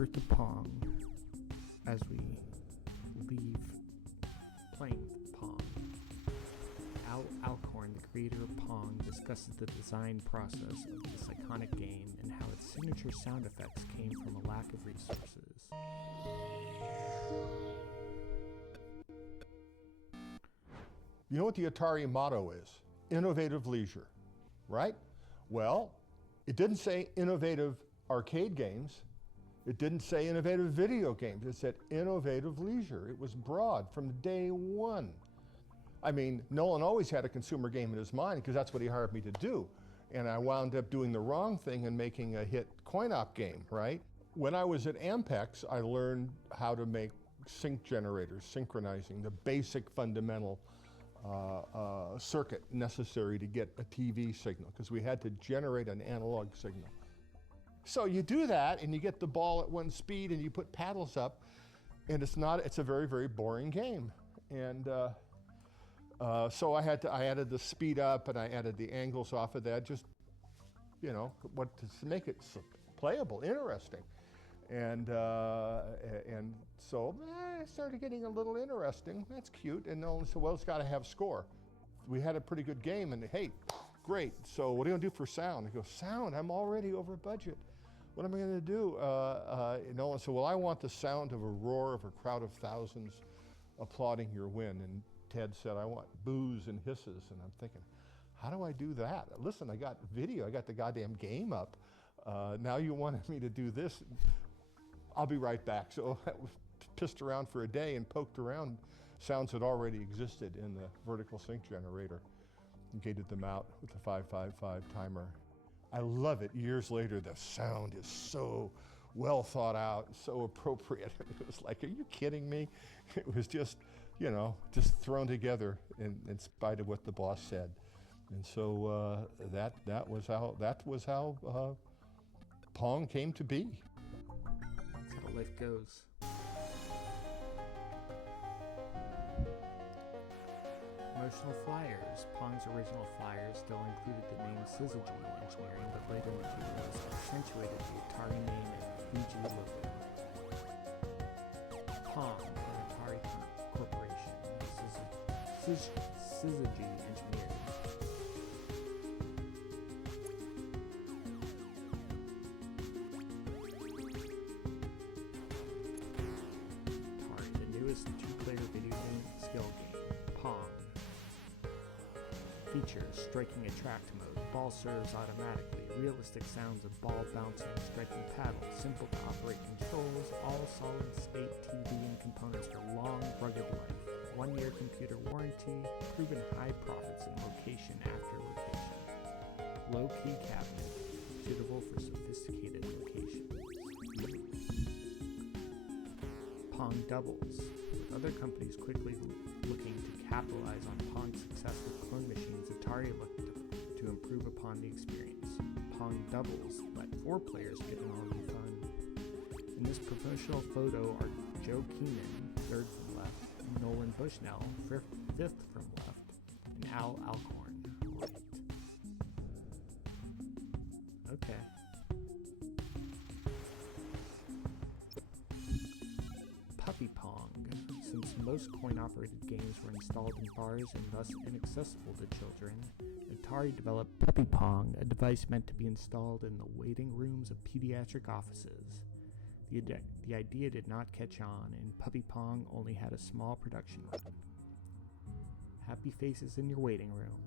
birth of Pong as we leave playing Pong. Al Alcorn, the creator of Pong, discusses the design process of this iconic game and how its signature sound effects came from a lack of resources. You know what the Atari motto is? Innovative leisure, right? Well, it didn't say innovative arcade games. It didn't say innovative video games. It said innovative leisure. It was broad from day one. I mean, Nolan always had a consumer game in his mind because that's what he hired me to do. And I wound up doing the wrong thing and making a hit coin-op game, right? When I was at Ampex, I learned how to make sync generators, synchronizing, the basic fundamental circuit necessary to get a TV signal, because we had to generate an analog signal. So you do that and you get the ball at one speed and you put paddles up, and it's a very, very boring game. And so I added the speed up and I added the angles off of that, just, to make it playable, interesting. And so it started getting a little interesting. That's cute. And Nolan said, well, it's got to have score. We had a pretty good game, and hey, great. So what are you going to do for sound? I go, sound? I'm already over budget. What am I going to do? Nolan said, well, I want the sound of a roar of a crowd of thousands applauding your win. And Ted said, I want boos and hisses. And I'm thinking, how do I do that? Listen, I got video. I got the goddamn game up. Now you wanted me to do this. I'll be right back. So I pissed around for a day and poked around sounds that already existed in the vertical sync generator and gated them out with the 555 timer. I love it. Years later, the sound is so well thought out, so appropriate. It was like, are you kidding me? It was just, just thrown together in spite of what the boss said. And so that was how Pong came to be. That's how life goes. Promotional flyers. Pong's original flyers still included the name Syzygy Engineering, but later materials accentuated the Atari name and Fiji logo. Pong, an Atari corporation. Syzygy Engineering. Two-player video game skill game, Pong. Features: striking attract mode, ball serves automatically, realistic sounds of ball bouncing, striking paddles, simple to operate controls, all solid-state TV and components for long, rugged life, 1-year computer warranty, proven high profits in location after location, low-key cabinet, suitable for sophisticated locations. Pong doubles. Other companies quickly looking to capitalize on Pong's success with clone machines, Atari looked to improve upon the experience. Pong doubles, let 4 players get in all the fun. In this promotional photo are Joe Keenan, 3rd from left, Nolan Bushnell, 5th from left, and Al Alcorn, right. Okay. Puppy Pong. Since most coin-operated games were installed in bars and thus inaccessible to children, Atari developed Puppy Pong, a device meant to be installed in the waiting rooms of pediatric offices. The idea did not catch on, and Puppy Pong only had a small production run. Happy faces in your waiting room.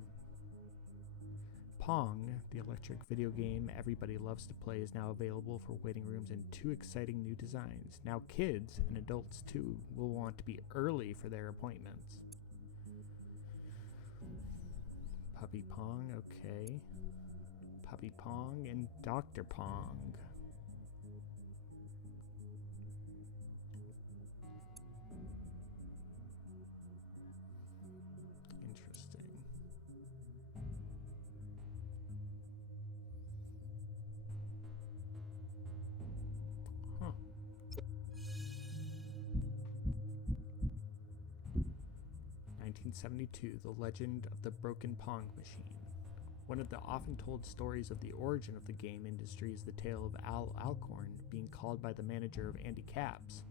Pong, the electric video game everybody loves to play, is now available for waiting rooms in 2 exciting new designs. Now kids, and adults too, will want to be early for their appointments. Puppy Pong, okay. Puppy Pong and Dr. Pong. Interesting. Huh. 1972, The Legend of the Broken Pong Machine. One of the often told stories of the origin of the game industry is the tale of Al Alcorn being called by the manager of Andy Capp's,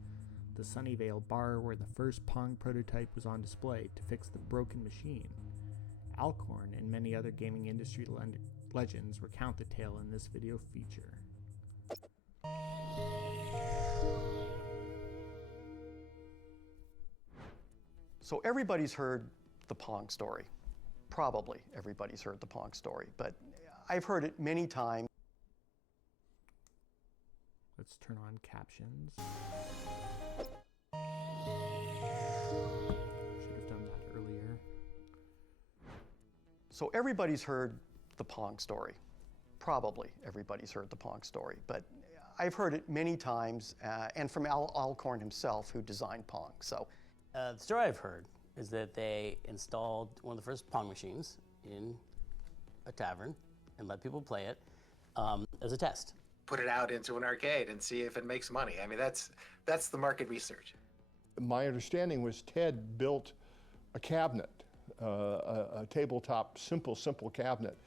the Sunnyvale bar where the first Pong prototype was on display, to fix the broken machine. Alcorn and many other gaming industry legends recount the tale in this video feature. So everybody's heard the Pong story. Probably everybody's heard the Pong story, but I've heard it many times. Let's turn on captions. Should have done that earlier. So everybody's heard the Pong story. Probably everybody's heard the Pong story, but I've heard it many times, and from Al Alcorn himself, who designed Pong. So the story I've heard is that they installed one of the first Pong machines in a tavern and let people play it as a test. Put it out into an arcade and see if it makes money. I mean, that's the market research. My understanding was Ted built a cabinet, a tabletop, simple cabinet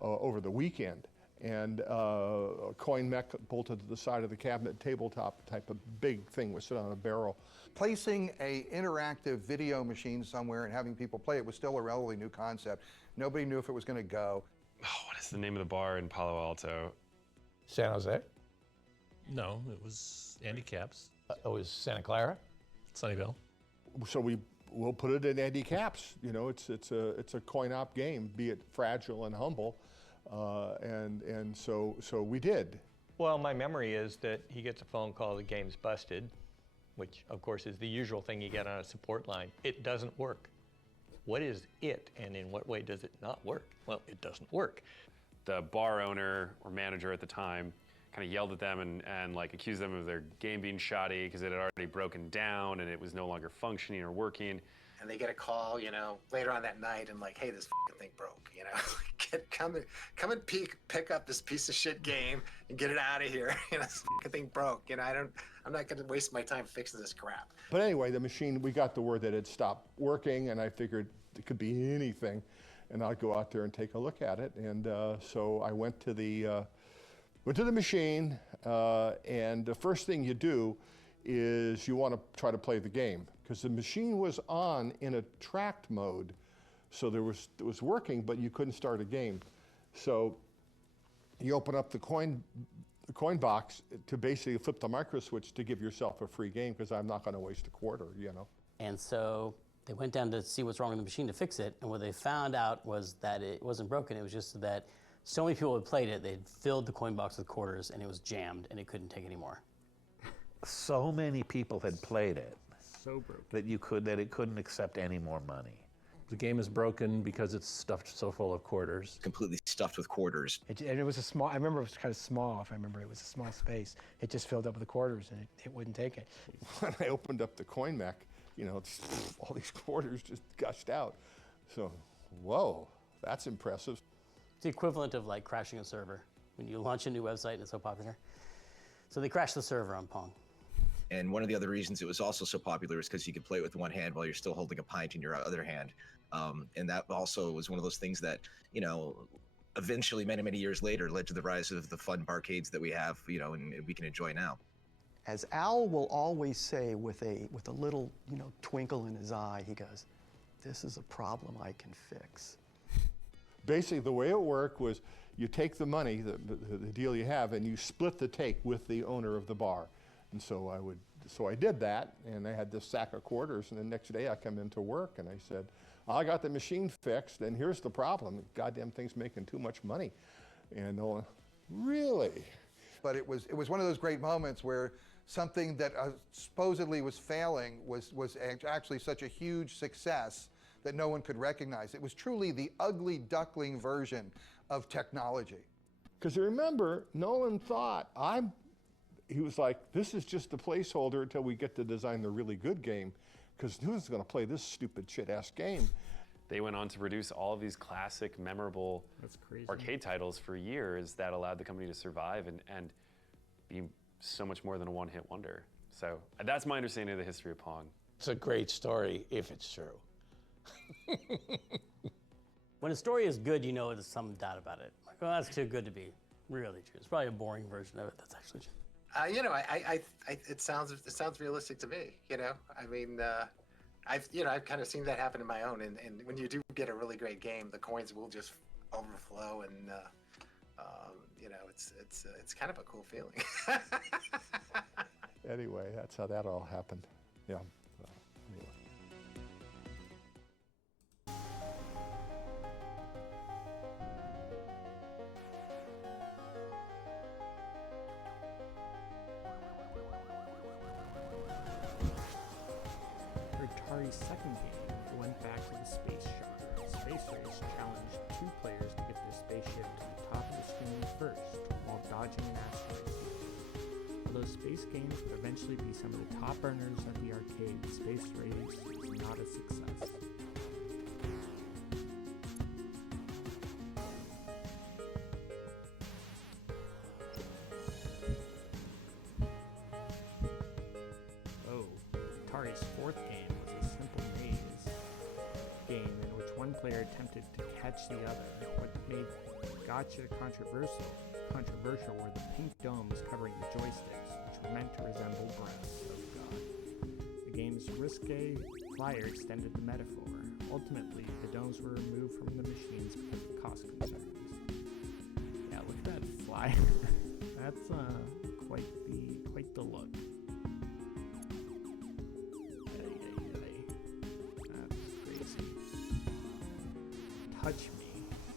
over the weekend. And a coin mech bolted to the side of the cabinet, tabletop type of big thing was sit on a barrel. Placing a interactive video machine somewhere and having people play it was still a relatively new concept. Nobody knew if it was going to go. Oh, what is the name of the bar in Palo Alto? San Jose? No, it was Andy Capp's. It was Santa Clara? Sunnyvale. So we'll put it in Andy Capp's. You know, it's a coin-op game, be it fragile and humble, and so we did. Well, my memory is that he gets a phone call, the game's busted, which of course is the usual thing you get on a support line. It doesn't work. What is it, and in what way does it not work? Well, it doesn't work. The bar owner or manager at the time kind of yelled at them and like accused them of their game being shoddy because it had already broken down and it was no longer functioning or working. And they get a call, you know, later on that night and like, hey, this thing broke, you know. come and pick up this piece of shit game and get it out of here. You know, this thing broke. You know, I'm not gonna waste my time fixing this crap. But anyway, the machine, we got the word that it stopped working, and I figured it could be anything, and I'd go out there and take a look at it. And so I went to the machine, and the first thing you do is you want to try to play the game, because the machine was on in a tracked mode, so it was working, but you couldn't start a game. So you open up the coin box to basically flip the micro switch to give yourself a free game, because I'm not going to waste a quarter, you know. And so they went down to see what's wrong with the machine to fix it, and what they found out was that it wasn't broken, it was just that so many people had played it, they'd filled the coin box with quarters, and it was jammed, and it couldn't take any more. So many people had played it So broken. that it couldn't accept any more money. The game is broken because it's stuffed so full of quarters. Completely stuffed with quarters. And it was a small, I remember it was kind of small, if I remember, it was a small space. It just filled up with the quarters and it wouldn't take it. When I opened up the coin mech, you know, all these quarters just gushed out. So, whoa, that's impressive. It's the equivalent of like crashing a server when you launch a new website and it's so popular. So they crashed the server on Pong. And one of the other reasons it was also so popular is because you could play it with one hand while you're still holding a pint in your other hand. And that also was one of those things that, you know, eventually many years later led to the rise of the fun barcades that we have, you know, and we can enjoy now. As Al will always say with a little, you know, twinkle in his eye, he goes, "This is a problem I can fix." Basically, the way it worked was you take the money, the deal you have, and you split the take with the owner of the bar. And so I did that, and I had this sack of quarters, and the next day I come into work and I said, I got the machine fixed, and here's the problem. Goddamn thing's making too much money. And really? But it was one of those great moments where something that supposedly was failing was actually such a huge success that no one could recognize. It was truly the ugly duckling version of technology. Because remember, Nolan thought, he was like, this is just a placeholder until we get to design the really good game, because who's going to play this stupid shit-ass game? They went on to produce all of these classic, memorable arcade titles for years that allowed the company to survive and be so much more than a one-hit wonder. So that's my understanding of the history of Pong. It's a great story if it's true. When a story is good, you know there's some doubt about it. Like, oh, that's too good to be really true. It's probably a boring version of it that's actually true. You know, it sounds realistic to me. You know, I mean, I've kind of seen that happen in my own. And when you do get a really great game, the coins will just overflow, and you know, it's kind of a cool feeling. Anyway, that's how that all happened. Yeah. Anyway. For Atari's second game, it went back to the space genre. Space Race challenged two players to get their spaceship to the top of the screen first, while dodging an asteroid field. Although space games would eventually be some of the top earners at the arcade, Space Race was not a success. Atari's fourth game was a simple maze game in which one player attempted to catch the other. What made Gotcha controversial were the pink domes covering the joysticks, which were meant to resemble breasts of God. The game's risque flyer extended the metaphor. Ultimately, the domes were removed from the machines because of cost concerns. Yeah, look at that flyer. That's quite the look. Touch Me,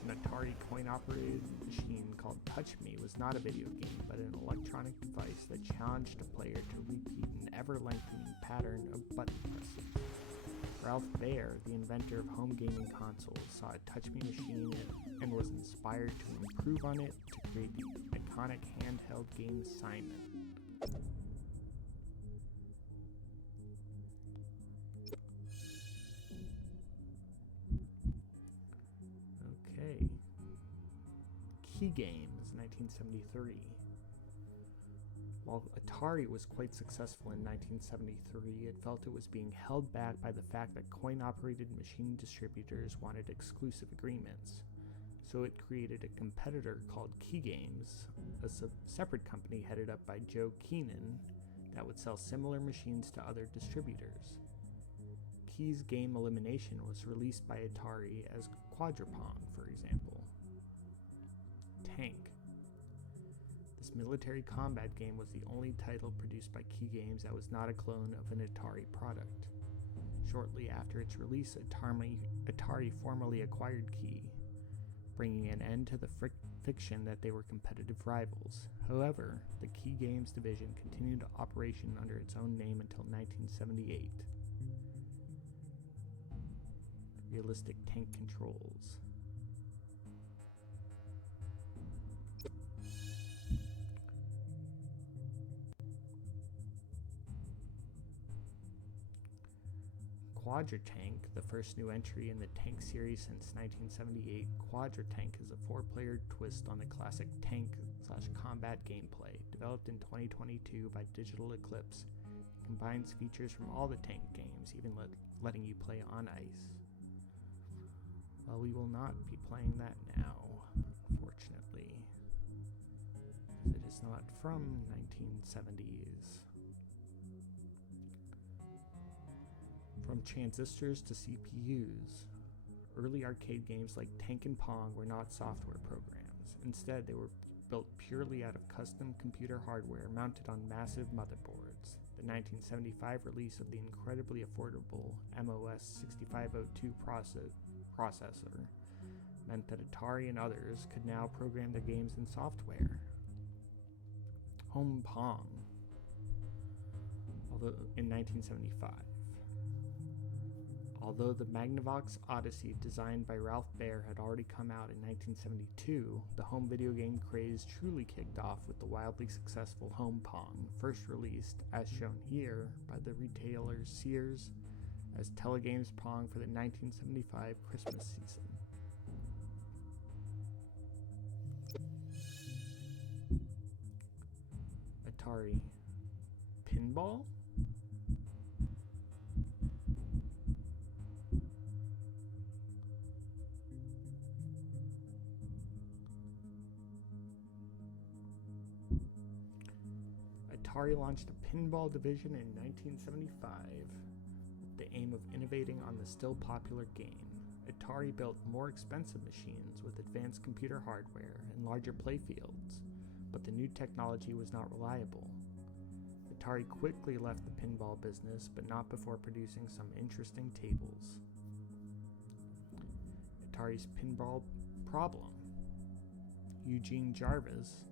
an Atari coin-operated machine called Touch Me, was not a video game, but an electronic device that challenged a player to repeat an ever-lengthening pattern of button pressing. Ralph Baer, the inventor of home gaming consoles, saw a Touch Me machine and was inspired to improve on it to create the iconic handheld game Simon. Key Games, 1973. While Atari was quite successful in 1973, it felt it was being held back by the fact that coin-operated machine distributors wanted exclusive agreements. So it created a competitor called Key Games, a separate company headed up by Joe Keenan that would sell similar machines to other distributors. Key's game Elimination was released by Atari as Quadrapong, for example. Tank. This military combat game was the only title produced by Key Games that was not a clone of an Atari product. Shortly after its release, Atari formally acquired Key, bringing an end to the fiction that they were competitive rivals. However, the Key Games division continued operation under its own name until 1978. Realistic tank controls. Quadratank, the first new entry in the tank series since 1978, Quadratank is a four-player twist on the classic tank/combat gameplay. Developed in 2022 by Digital Eclipse, it combines features from all the tank games, even letting you play on ice. Well, we will not be playing that now, unfortunately, because it is not from 1970s. From transistors to CPUs, early arcade games like Tank and Pong were not software programs. Instead, they were built purely out of custom computer hardware mounted on massive motherboards. The 1975 release of the incredibly affordable MOS 6502 processor meant that Atari and others could now program their games in software. Home Pong, in 1975. Although the Magnavox Odyssey, designed by Ralph Baer, had already come out in 1972, the home video game craze truly kicked off with the wildly successful Home Pong, first released, as shown here, by the retailer Sears as Telegames Pong for the 1975 Christmas season. Atari Pinball? Atari launched a pinball division in 1975 with the aim of innovating on the still popular game. Atari built more expensive machines with advanced computer hardware and larger playfields, but the new technology was not reliable. Atari quickly left the pinball business, but not before producing some interesting tables. Atari's pinball problem. Eugene Jarvis,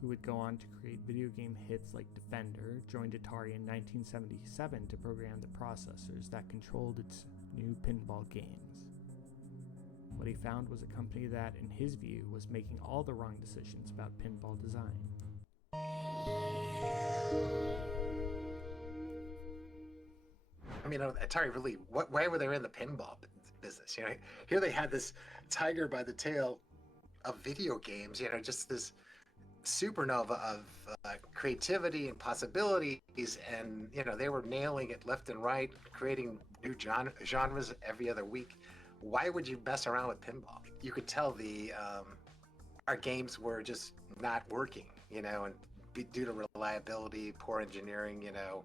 who would go on to create video game hits like Defender, joined Atari in 1977 to program the processors that controlled its new pinball games. What he found was a company that, in his view, was making all the wrong decisions about pinball design. I mean, Atari really, why were they in the pinball business? You know, here they had this tiger by the tail of video games, you know, just this supernova of creativity and possibilities, and, you know, they were nailing it left and right, creating new genres every other week. Why would you mess around with pinball? You could tell our games were just not working, you know, and due to reliability, poor engineering, you know,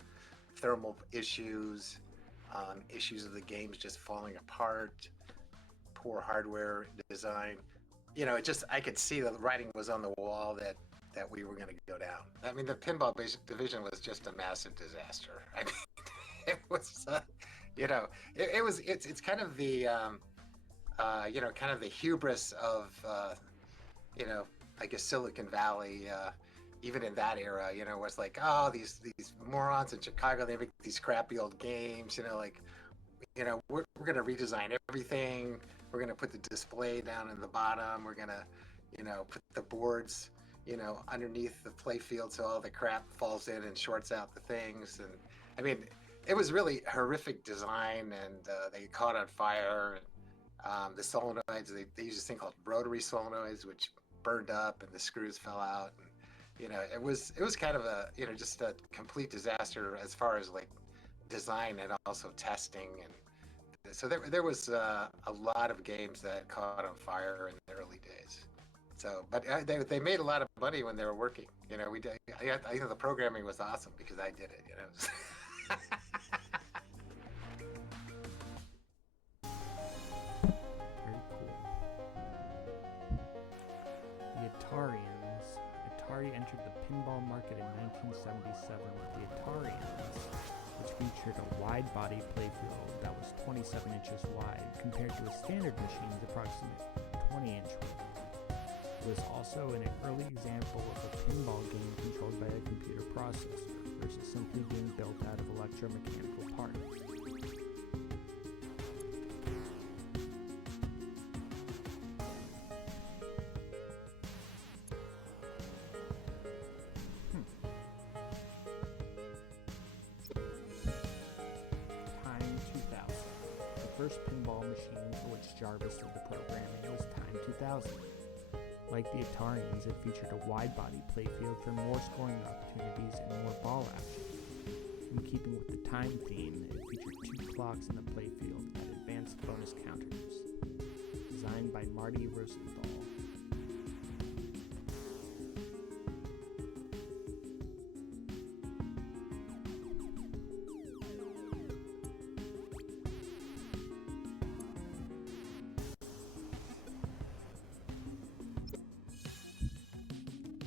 thermal issues, issues of the games just falling apart, poor hardware design. You know, I could see the writing was on the wall that we were going to go down. I mean, the pinball division was just a massive disaster. I mean, it was, you know, it's kind of the, you know, kind of the hubris of, you know, I guess Silicon Valley, even in that era, you know, was like, oh, these morons in Chicago, they make these crappy old games, you know, like, you know, we're going to redesign everything. We're going to put the display down in the bottom. We're going to, you know, put the boards, you know, underneath the play field so all the crap falls in and shorts out the things. And I mean, it was really horrific design, and they caught on fire. The solenoids, they used this thing called rotary solenoids, which burned up, and the screws fell out. And, you know, it was kind of a, you know, just a complete disaster as far as like design and also testing. And so there was a lot of games that caught on fire in the early days. So, but they made a lot of money when they were working. You know, I think the programming was awesome because I did it. You know. Very cool. Atari entered the pinball market in 1977 with the Atarians, which featured a wide-body playfield that was 27 inches wide compared to a standard machine's approximate 20-inch width. It was also an early example of a pinball game controlled by a computer processor versus simply being built out of electromechanical parts. Time 2000. The first pinball machine for which Jarvis did the programming was Time 2000. Like the Atarians, it featured a wide-body playfield for more scoring opportunities and more ball action. In keeping with the time theme, it featured 2 clocks in the playfield that advanced bonus counters. Designed by Marty Rosenthal.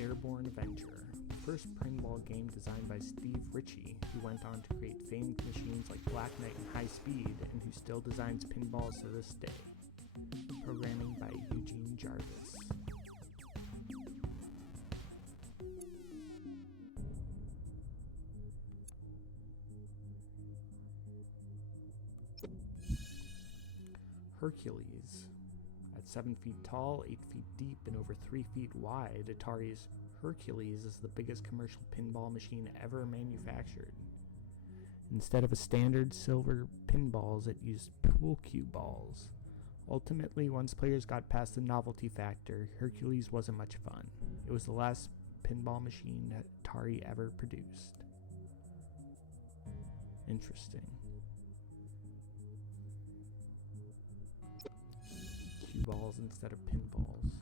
Airborne Adventure, the first pinball game designed by Steve Ritchie, who went on to create famed machines like Black Knight and High Speed, and who still designs pinballs to this day. Programming by Eugene Jarvis. Hercules. At 7 feet tall, 8 feet deep, and over 3 feet wide, Atari's Hercules is the biggest commercial pinball machine ever manufactured. Instead of a standard silver pinballs, it used pool cue balls. Ultimately, once players got past the novelty factor, Hercules wasn't much fun. It was the last pinball machine that Atari ever produced. Interesting. Cue balls instead of pinballs.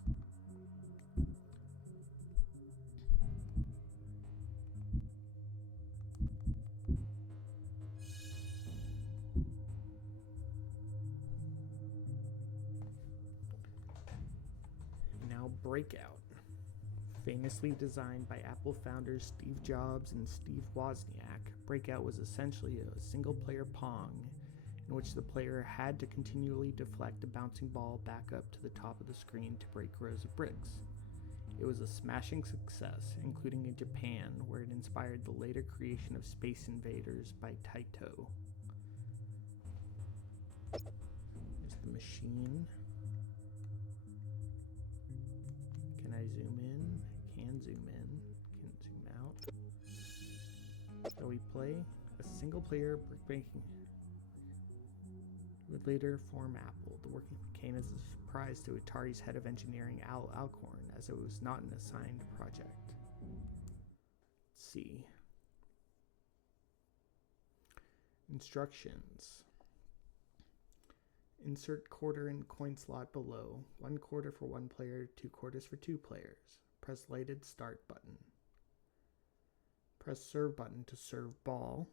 Breakout. Famously designed by Apple founders Steve Jobs and Steve Wozniak, Breakout was essentially a single-player Pong in which the player had to continually deflect a bouncing ball back up to the top of the screen to break rows of bricks. It was a smashing success, including in Japan, where it inspired the later creation of Space Invaders by Taito. Here's the machine. Can I zoom in? I can zoom in. Can zoom out. So we play a single player brickmaking would later form Apple. The work came as a surprise to Atari's head of engineering, Al Alcorn, as it was not an assigned project. Let's see. Instructions. Insert quarter in coin slot below. 1 quarter for 1 player, 2 quarters for 2 players. Press lighted start button. Press serve button to serve ball.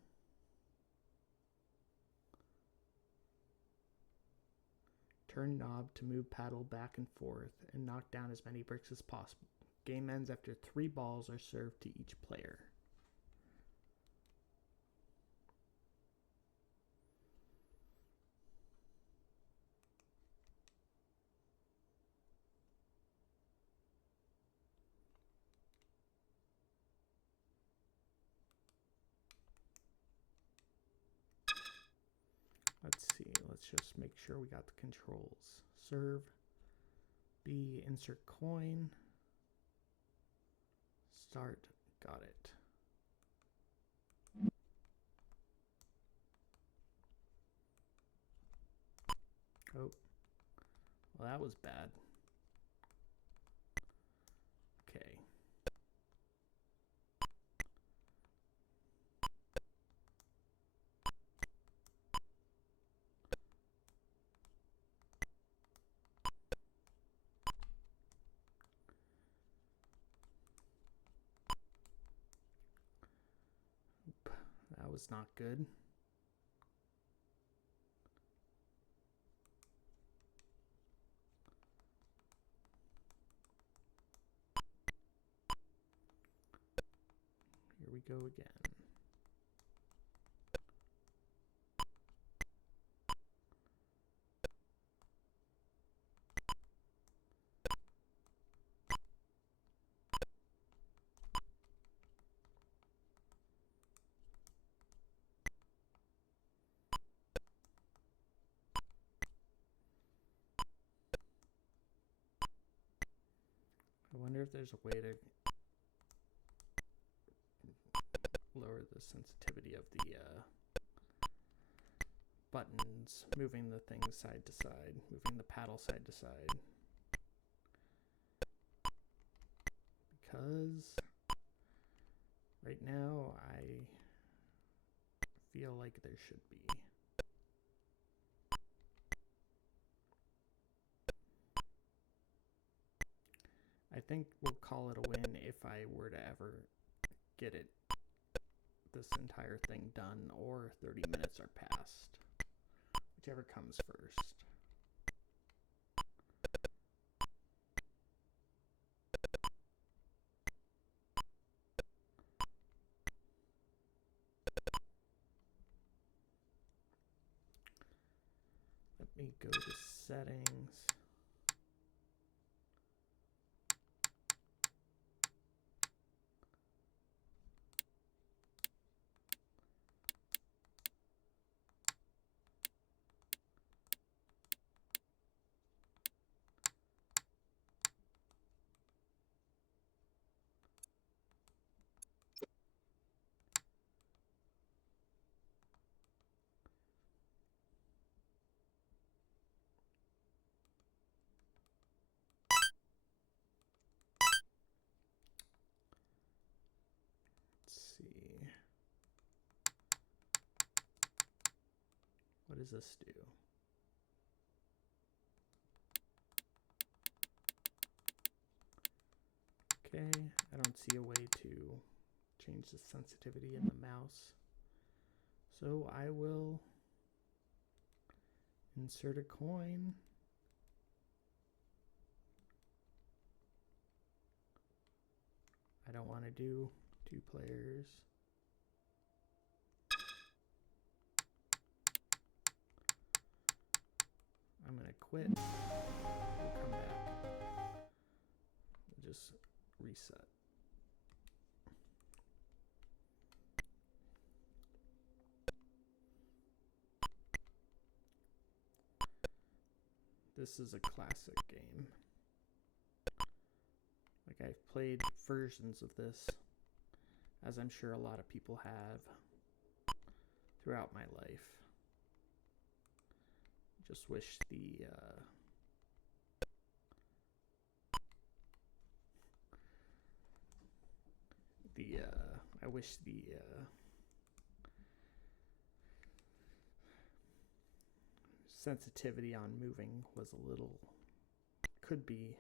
Turn knob to move paddle back and forth and knock down as many bricks as possible. Game ends after 3 balls are served to each player. Let's see, let's just make sure we got the controls. Serve, B, insert coin, start, got it. Oh, well that was bad. Okay. That was not good. Here we go again. I wonder if there's a way to lower the sensitivity of the buttons, moving the things side to side, moving the paddle side to side. Because right now I feel like there should be. I think we'll call it a win if I were to ever get this entire thing done, or 30 minutes are passed. Whichever comes first. Let me go to settings. What does this do? Okay, I don't see a way to change the sensitivity in the mouse. So I will insert a coin. want to do 2 players. I'm going to quit. We'll come back. We'll just reset. This is a classic game. Like, I've played versions of this, as I'm sure a lot of people have throughout my life. Just wish I wish the sensitivity on moving was a little, could be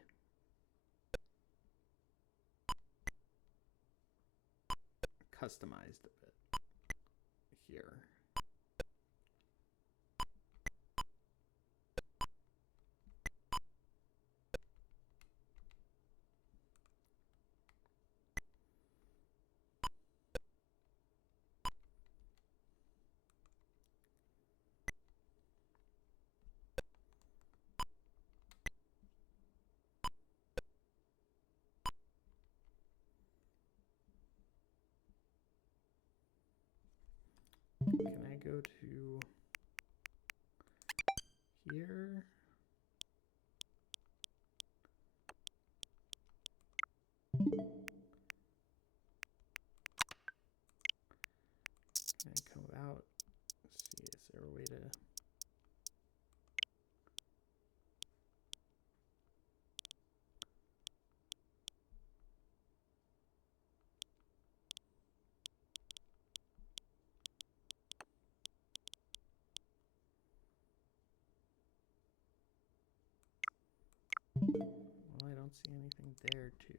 customized a bit here. Can I go to here? Can I come out? Let's see, is there a way to... Well, I don't see anything there to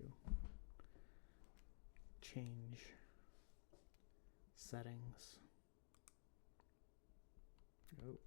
change settings. Nope.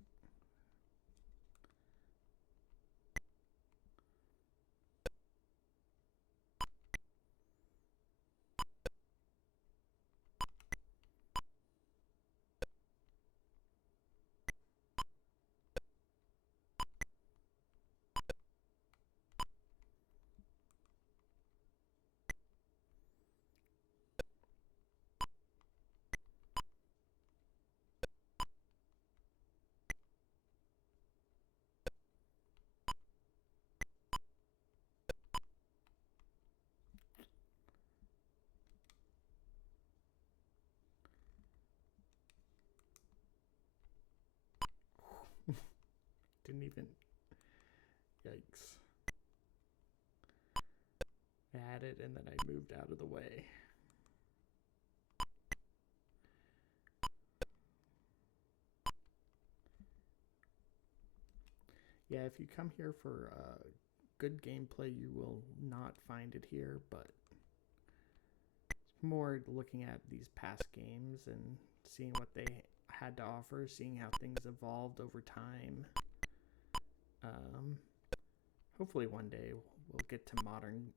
Didn't even... Yikes. I had it and then I moved out of the way. Yeah, if you come here for good gameplay, you will not find it here, but it's more looking at these past games and seeing what they had to offer, seeing how things evolved over time. Hopefully one day we'll get to modern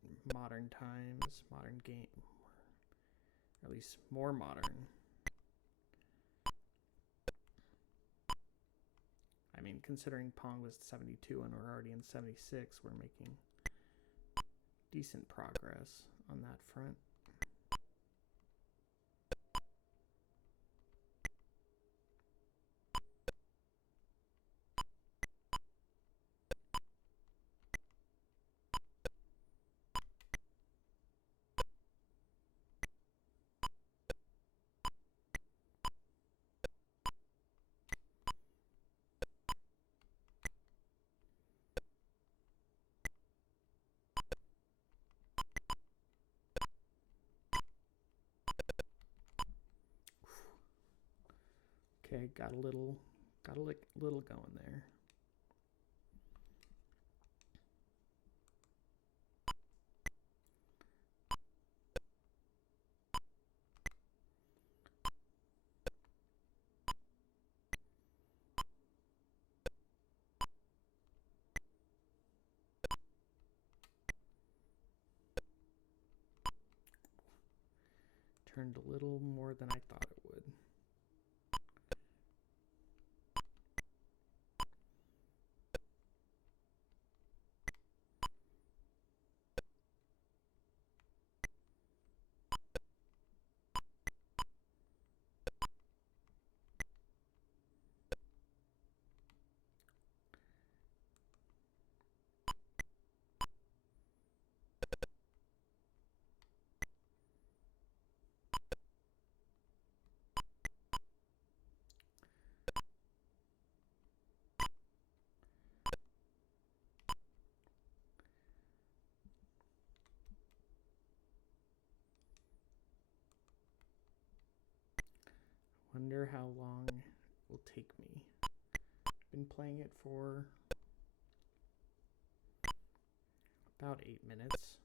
times, modern game, or at least more modern. I mean, considering Pong was 72 and we're already in 76, we're making decent progress on that front. Okay, got a little going there. turned a little more than I thought it would. Wonder how long it will take me. I've been playing it for about 8 minutes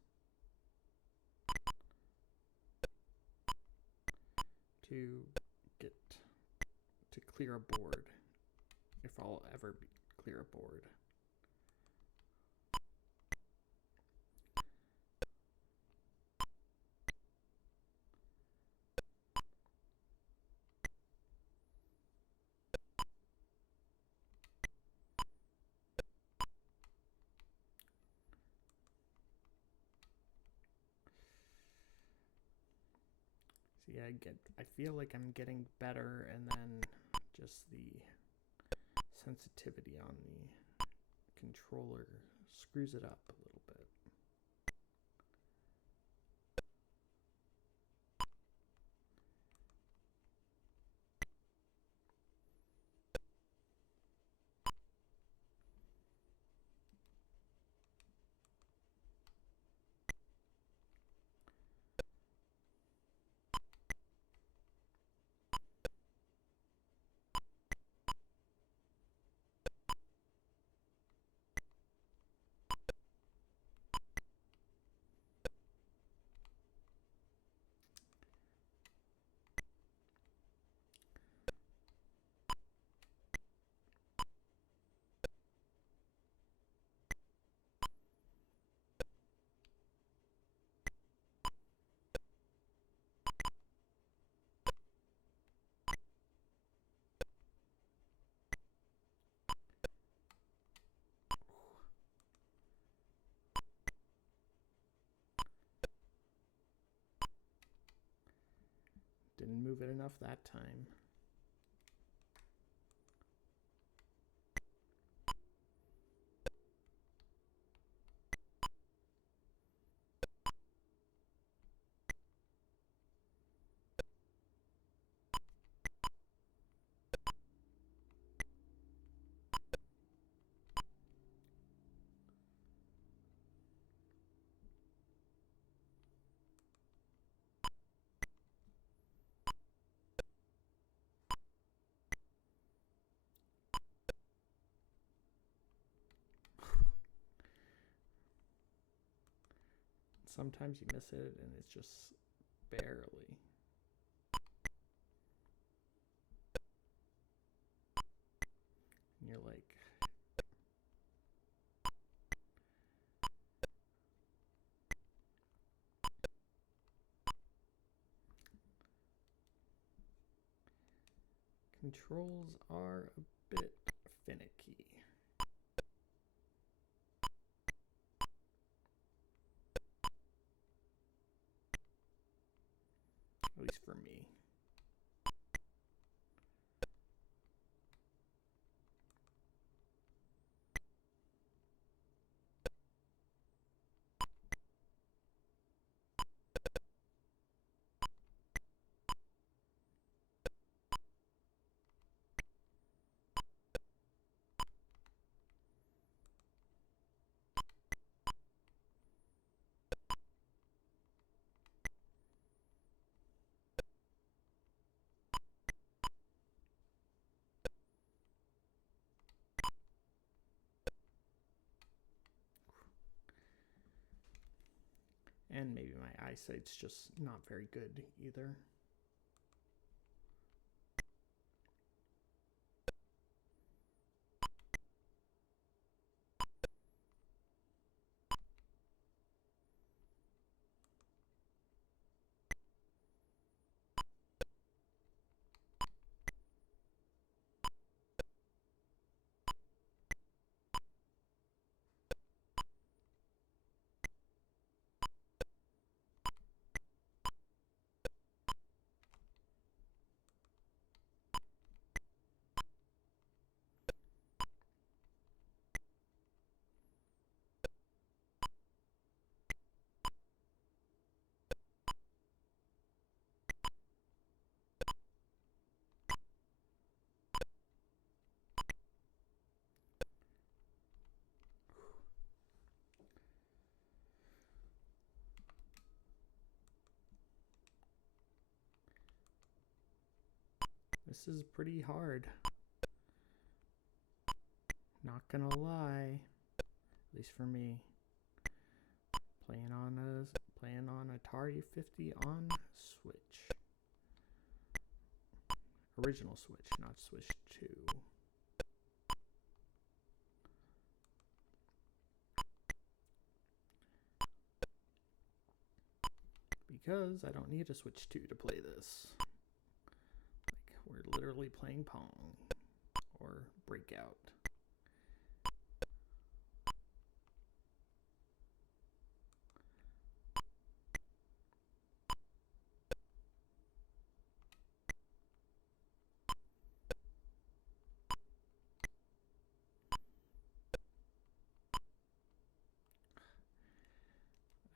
to get to clear a board, if I'll ever clear a board. See, I feel like I'm getting better, and then just the sensitivity on the controller screws it up a little bit. Didn't move it enough that time. Sometimes you miss it and it's just barely. And you're like, controls are a bit finicky. At least for me. And maybe my eyesight's just not very good either. This is pretty hard. Not gonna lie. At least for me. Playing on Atari 50 on Switch. Original Switch, not Switch 2. Because I don't need a Switch 2 to play this. Like, we're literally playing Pong or Breakout.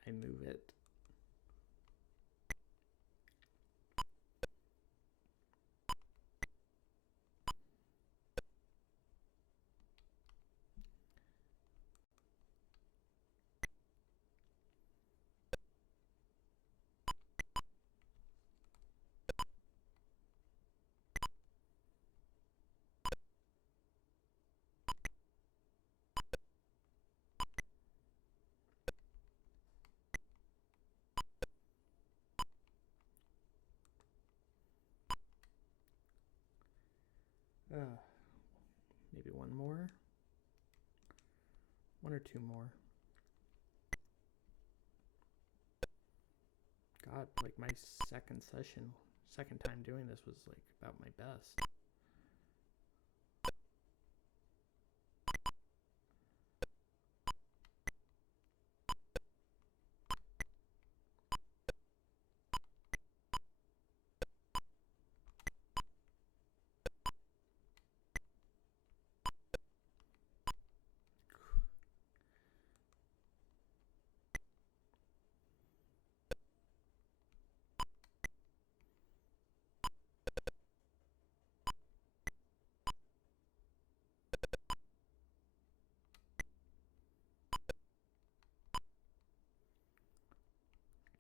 I move it. Maybe one more. One or two more. God, like my second time doing this was like about my best.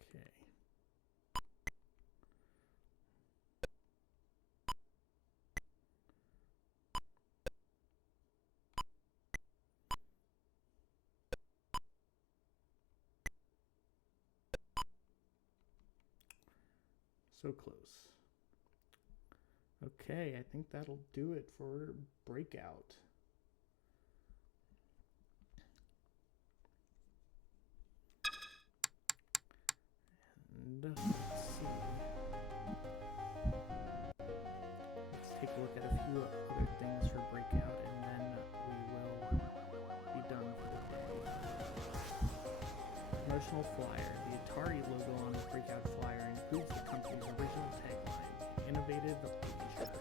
Okay. So close. Okay, I think that'll do it for Breakout. And let's see. Let's take a look at a few other things for Breakout, and then we will be done for the day. Promotional flyer. The Atari logo on the Breakout flyer includes the company's original tagline, Innovative Leisure.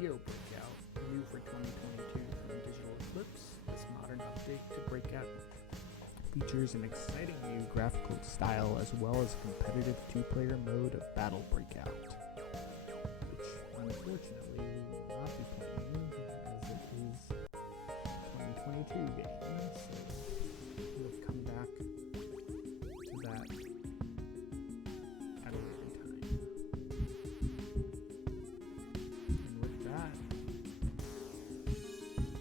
Neo Breakout, new for 2022 from Digital Eclipse. This modern update to Breakout features an exciting new graphical style as well as a competitive two-player mode of Battle Breakout, which unfortunately we will not be playing as it is 2022 game, so we'll come back to that at a later time. And with that,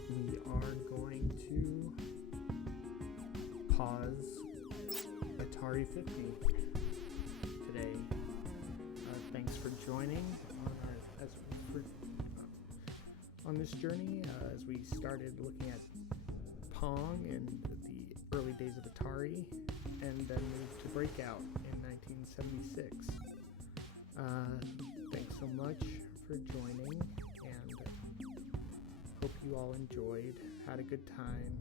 we are going to pause Atari 50 today. Thanks for joining on this journey as we started looking at Pong and the early days of Atari, and then moved to Breakout in 1976. Thanks so much for joining, and hope you all enjoyed, had a good time,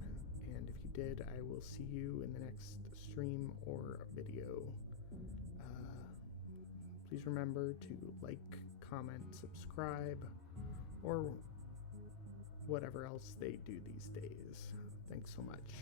and if you did, I will see you in the next stream or video. Please remember to like, comment, subscribe, or whatever else they do these days. Thanks so much.